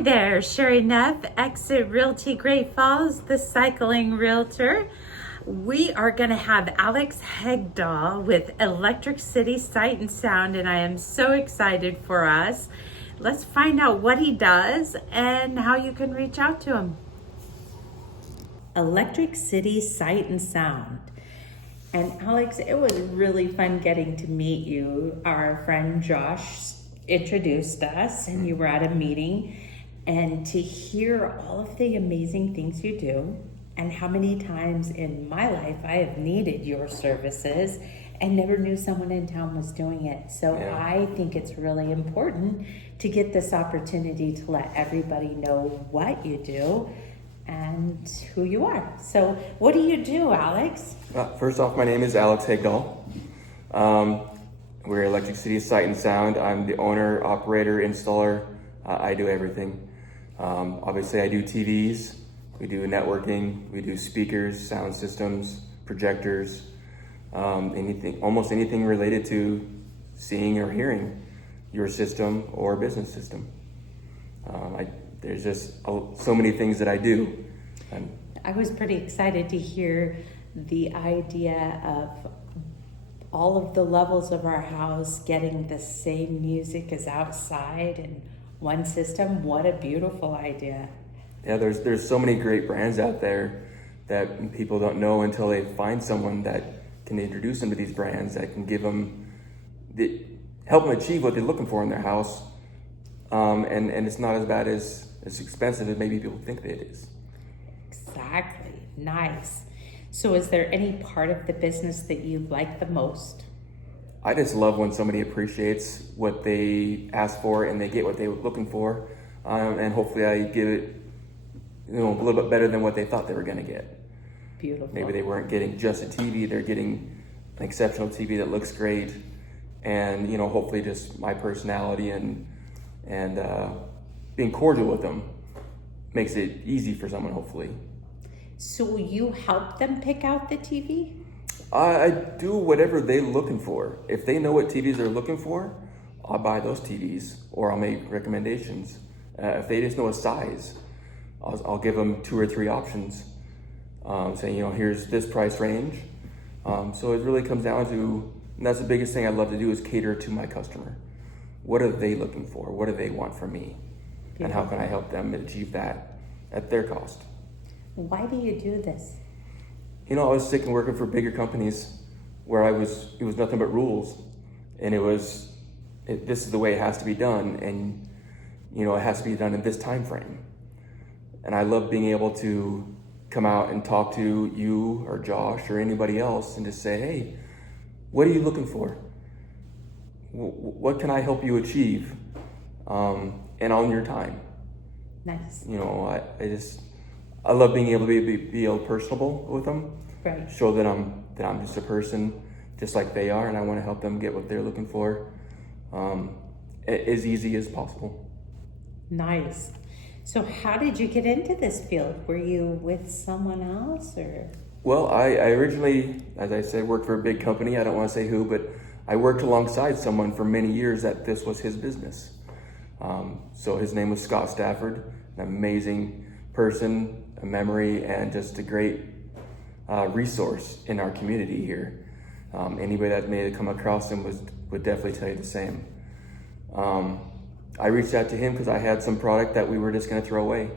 Hi there, Sherrie Neff, Exit Realty Great Falls, the Cycling Realtor. We are going to have Alex Hegdal with Electric City Sight and Sound, and I am so excited for us. Let's find out what he does and how you can reach out to him. Electric City Sight and Sound. And Alex, it was really fun getting to meet you. Our friend Josh introduced us and you were at a meeting, and to hear all of the amazing things you do and how many times in my life I have needed your services and never knew someone in town was doing it. So yeah. I think it's really important to get this opportunity to let everybody know what you do and who you are. So what do you do, Alex? First off, my name is Alex Hegdal. We're Electric City Sight and Sound. I'm the owner, operator, installer. I do everything. Obviously, I do TVs, we do networking, we do speakers, sound systems, projectors, almost anything related to seeing or hearing your system or business system. There's just so many things that I do. I was pretty excited to hear the idea of all of the levels of our house getting the same music as outside in one system. What a beautiful idea. Yeah, there's so many great brands out there that people don't know until they find someone that can introduce them to these brands that can give them help them achieve what they're looking for in their house. And it's not as bad as expensive as maybe people think that it is. Exactly. Nice. So is there any part of the business that you like the most? I just love when somebody appreciates what they ask for and they get what they were looking for. And hopefully I give it a little bit better than what they thought they were going to get. Beautiful. Maybe they weren't getting just a TV, they're getting an exceptional TV that looks great. And, hopefully just my personality and being cordial with them makes it easy for someone, hopefully. So you help them pick out the TV? I do whatever they're looking for. If they know what TVs they're looking for, I'll buy those TVs or I'll make recommendations. If they just know a size, I'll give them 2 or 3 options, saying, here's this price range. So it really comes down to, and that's the biggest thing I love to do, is cater to my customer. What are they looking for? What do they want from me? Beautiful. And how can I help them achieve that at their cost? Why do you do this? I was sick and working for bigger companies where it was nothing but rules. And this is the way it has to be done. And, it has to be done in this time frame. And I love being able to come out and talk to you or Josh or anybody else and just say, hey, what are you looking for? What can I help you achieve? And on your time. Nice. I love being able to be personable with them. Right. Show that I'm just a person, just like they are, and I want to help them get what they're looking for, as easy as possible. Nice. So how did you get into this field? Were you with someone else, or? Well, I originally, as I said, worked for a big company. I don't want to say who, but I worked alongside someone for many years that this was his business. So his name was Stafford, an amazing person, a memory, and just a great resource in our community here. Anybody that may have come across him would definitely tell you the same. I reached out to him because I had some product that we were just going to throw away.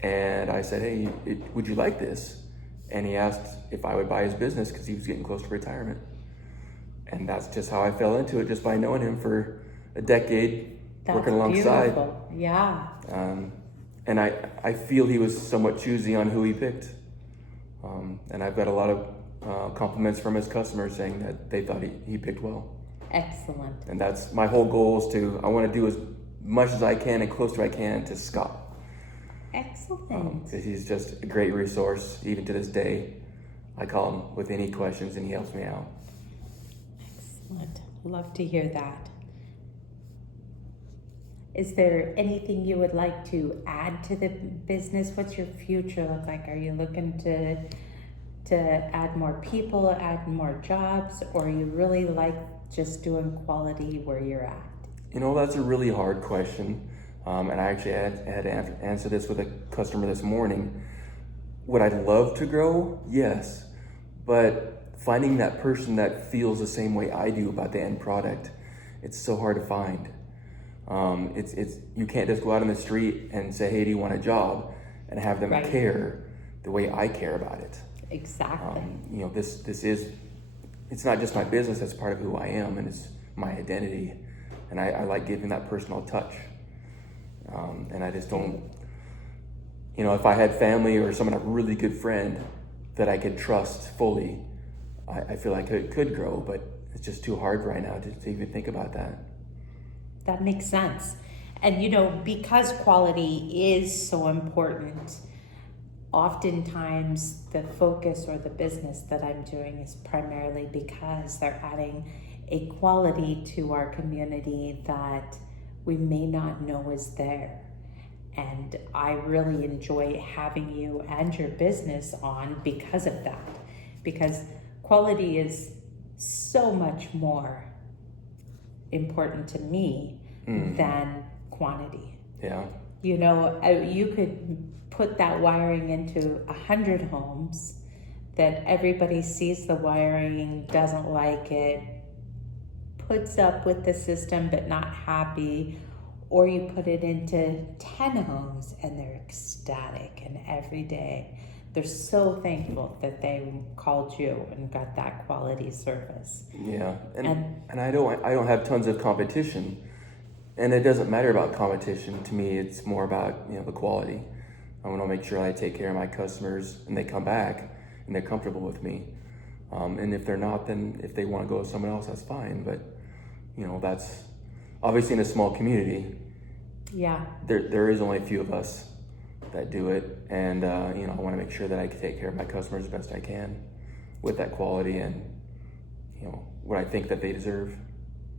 And I said, hey, would you like this? And he asked if I would buy his business because he was getting close to retirement. And that's just how I fell into it, just by knowing him for a decade, working alongside. Beautiful. Yeah. And I feel he was somewhat choosy on who he picked. And I've got a lot of compliments from his customers saying that they thought he picked well. Excellent. And that's my whole goal, I want to do as much as I can and close to I can to Scott. Excellent. Because he's just a great resource, even to this day. I call him with any questions and he helps me out. Excellent. Love to hear that. Is there anything you would like to add to the business? What's your future look like? Are you looking to add more people, add more jobs, or you really like just doing quality where you're at? That's a really hard question. And I actually had to answer this with a customer this morning. Would I love to grow? Yes. But finding that person that feels the same way I do about the end product, it's so hard to find. It's you can't just go out on the street and say, hey, do you want a job? And have them Right. care the way I care about it. Exactly. It's not just my business, it's part of who I am, and it's my identity. And I like giving that personal touch. And I just don't, if I had family or someone, a really good friend that I could trust fully, I feel like it could grow, but it's just too hard right now to even think about that. That makes sense. And because quality is so important, oftentimes the focus or the business that I'm doing is primarily because they're adding a quality to our community that we may not know is there. And I really enjoy having you and your business on because of that. Because quality is so much more important to me than quantity. Yeah. You could put that wiring into 100 homes that everybody sees the wiring, doesn't like it, puts up with the system but not happy, or you put it into 10 homes and they're ecstatic, and every day they're so thankful that they called you and got that quality service. Yeah, and I don't have tons of competition, and it doesn't matter about competition to me. It's more about the quality. I want to make sure I take care of my customers and they come back and they're comfortable with me. And if they're not, then if they want to go with someone else, that's fine. But that's obviously in a small community. Yeah. There is only a few of us that do it, and I want to make sure that I can take care of my customers the best I can with that quality and what I think that they deserve.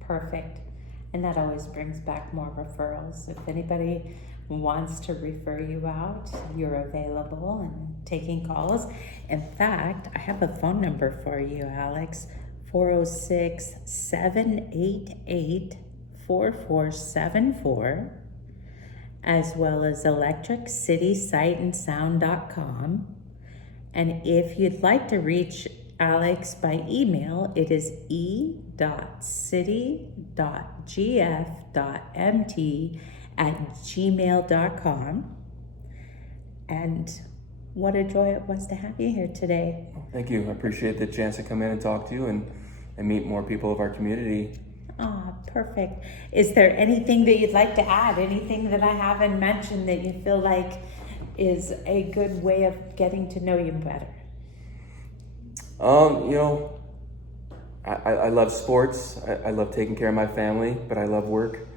Perfect. And that always brings back more referrals. If anybody wants to refer you out, you're available and taking calls. In fact, I have a phone number for you, Alex. 406-788-4474, as well as electriccitysightandsound.com. And if you'd like to reach Alex by email, it is e.city.gf.mt@gmail.com. And what a joy it was to have you here today. Thank you. I appreciate the chance to come in and talk to you and meet more people of our community. Perfect. Is there anything that you'd like to add? Anything that I haven't mentioned that you feel like is a good way of getting to know you better? I love sports. I love taking care of my family, but I love work.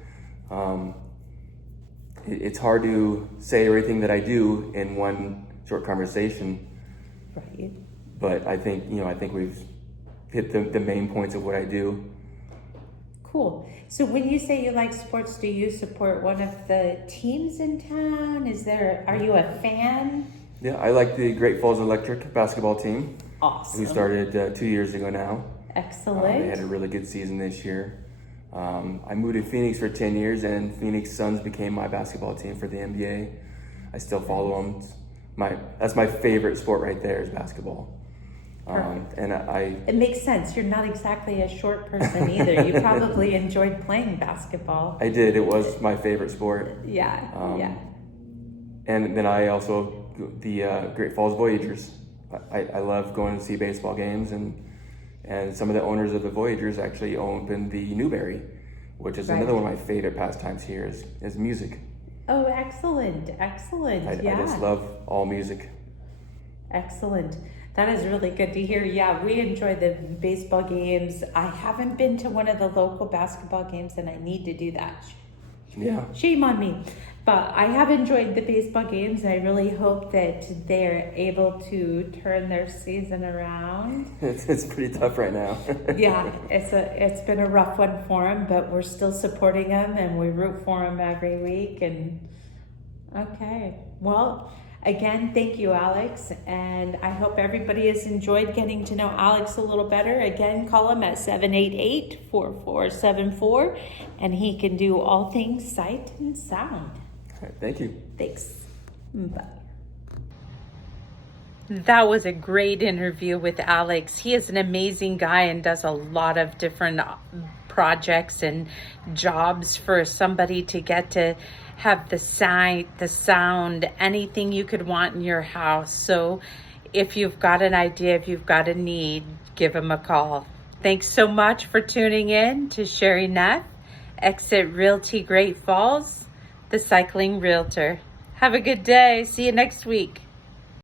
It's hard to say everything that I do in one short conversation. Right. But I think we've hit the main points of what I do. Cool. So when you say you like sports, do you support one of the teams in town? Are you a fan? Yeah, I like the Great Falls Electric basketball team. Awesome. Who started 2 years ago now. Excellent. They had a really good season this year. I moved to Phoenix for 10 years, and Phoenix Suns became my basketball team for the NBA. I still follow them. That's my favorite sport right there is basketball. Perfect. It makes sense. You're not exactly a short person either. You probably enjoyed playing basketball. I did. It was my favorite sport. Yeah. And then I also, the Great Falls Voyagers. I love going to see baseball games, and some of the owners of the Voyagers actually opened the Newberry, which is another one of my favorite pastimes here is music. Oh, excellent. I just love all music. Excellent. That is really good to hear. Yeah, we enjoy the baseball games. I haven't been to one of the local basketball games, and I need to do that. Yeah. Shame on me. But I have enjoyed the baseball games, and I really hope that they're able to turn their season around. It's pretty tough right now. Yeah, it's been a rough one for them, but we're still supporting them, and we root for them every week. And okay, well, again, thank you, Alex, and I hope everybody has enjoyed getting to know Alex a little better. Again, call him at 788-4474, and he can do all things sight and sound. All right, thank you. Thanks. Bye. That was a great interview with Alex. He is an amazing guy and does a lot of different projects and jobs for somebody to get to have the sight, the sound, anything you could want in your house. So if you've got an idea, if you've got a need, give him a call. Thanks so much for tuning in to Sherrie Neff, Exit Realty Great Falls, the Cycling Realtor. Have a good day. See you next week.